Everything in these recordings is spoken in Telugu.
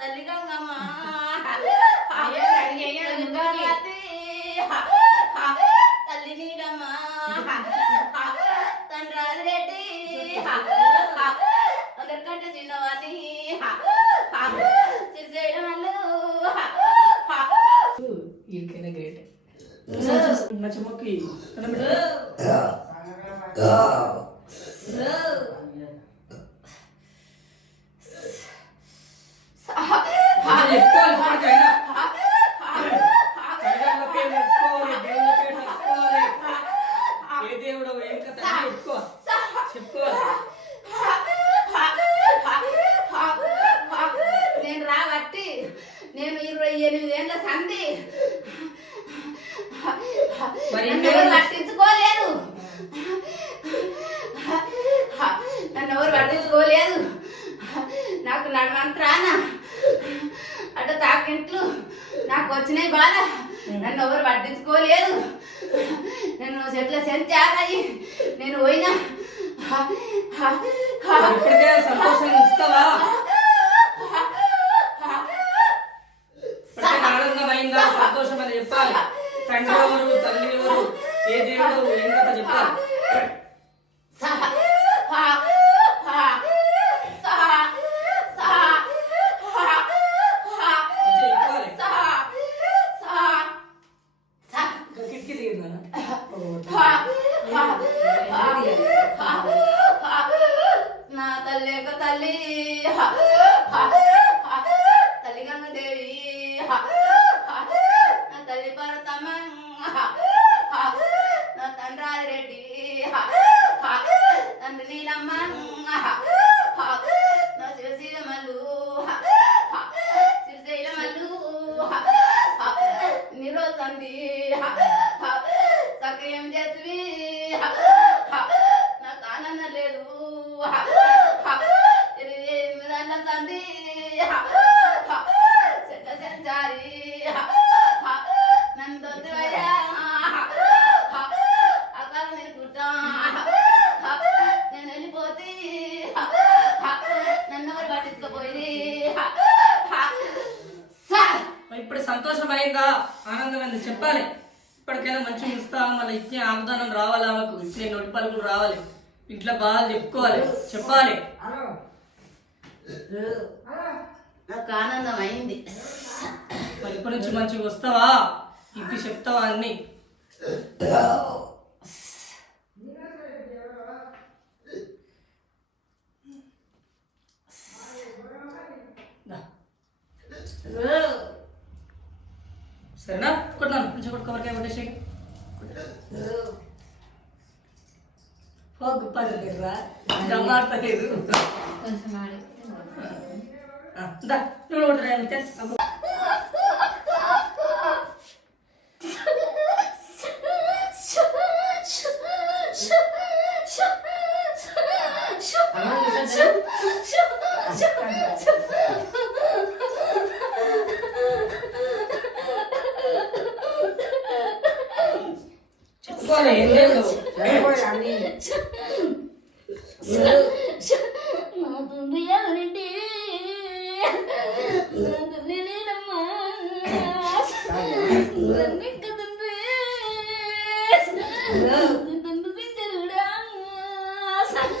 తల్లి గంగమ్మ. తల్లి ముందుకి. పార్వతి, తల్లి నీలమ్మ తండ్రి రాజిరెడ్డి అందరికంటే చిన్నవాణి సిరిసేయడం వాళ్ళు వీరికైనా గ్రేట్. మంచి మొక్కి చెప్పుకోవాలి ఇప్పటికైనా. తల్లిదండ్రుల పేరు తెలుసుకోవాలి, దేవుళ్ళ పేరు తెలుసుకోవాలి. ఏ దేవుడో ఏం కథ అన్నీ చెప్పుకో. చెప్పుకోవాలి. నేను రాబట్టి నేను ఇరవై ఎనిమిది ఏళ్ళ సంధి మరి పట్టించుకోలేదు? నన్ను ఎవరు పట్టించుకోలేదు? నాకు నడమంత్రాన అటు తాకింట్లు. నాకు వచ్చినాయి బాధ నన్ను ఎవరు పట్టించుకోలేదు? నేను చెట్ల సెంచారయ్యి నేను పోయినా. సంతోషంగా ఇస్తావా? సంతోషం అని చెప్పాలి. తండ్రి ఎవరు తల్లి ఎవరు ఏ దేవుడు ఏం కథ చెప్పాలి? మంచిగా చెప్పాలి ఇంకా కిటికీ దిగిందా? నా తల్లి యొక్క తల్లి. తల్లి గంగదేవి నా తల్లి భరతమ్మ నా తండ్రి రెడ్డి తండ్రి నీలమ్మ నా శివశీలమల్లు శ్రీశైలమల్లు నిరో తండ్రి సక్రియం చేసి నాకు ఆనందం లేదు ఇరవై ఎనిమిది అన్న తండ్రి చెట్ల సంచారి నన్ను దొద్దువయ్యా అక్కడ నేను కుట్టా నేను వెళ్ళిపోతే నన్ను ఎవరు పట్టించుకోపోయి సార్ ఇప్పుడు సంతోషమైందా ఆనందమైంది. చెప్పాలి. ఇప్పటికైనా మంచిగా ఇస్తా మళ్ళీ ఇచ్చే ఆగ్దానం రావాలి ఆమెకు. ఇచ్చే నొడి పలుకులు రావాలి. ఇంట్లో బాగా చెప్పుకోవాలి. చెప్పాలి. నాకు ఆనందం అయింది మరి ఇప్పటి నుంచి మంచిగా వస్తావా? ఇప్పి చెప్తావా అన్ని. సరేనా? కొట్టినాను మంచిగా కొట్టుకోవరకే కొట్టేసి హో గొప్ప దగ్గర దమ్మాడతలేదు నా తండ్రి ఎవరండి నా తండ్రి లేనమ్మా తండ్రి కదండి తండ్రి తింటారుడా తండ్రి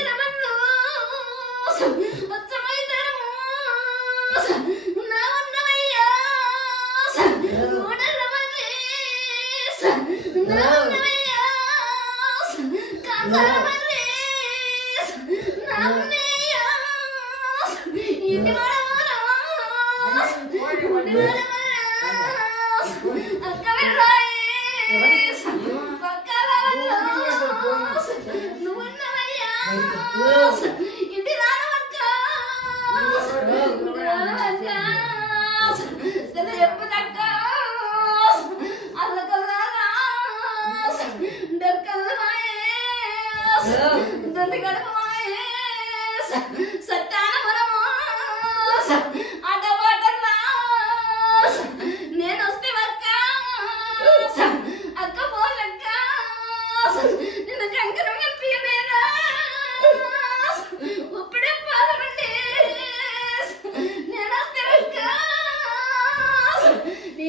ఇంటి రానవక్క ఇంటి రానవక్క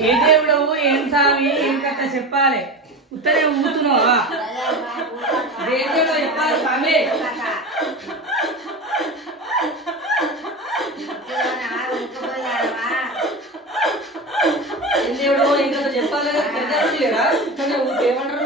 ఏ దేవుడవు ఏం సామి ఏం కథ చెప్పాలి? ఉత్తరే ఊతున్నావా దేవుడు చెప్పాలి స్వామి. దేవుడు ఇంకా చెప్పాలి? కదా పెద్ద ఏమంటారు?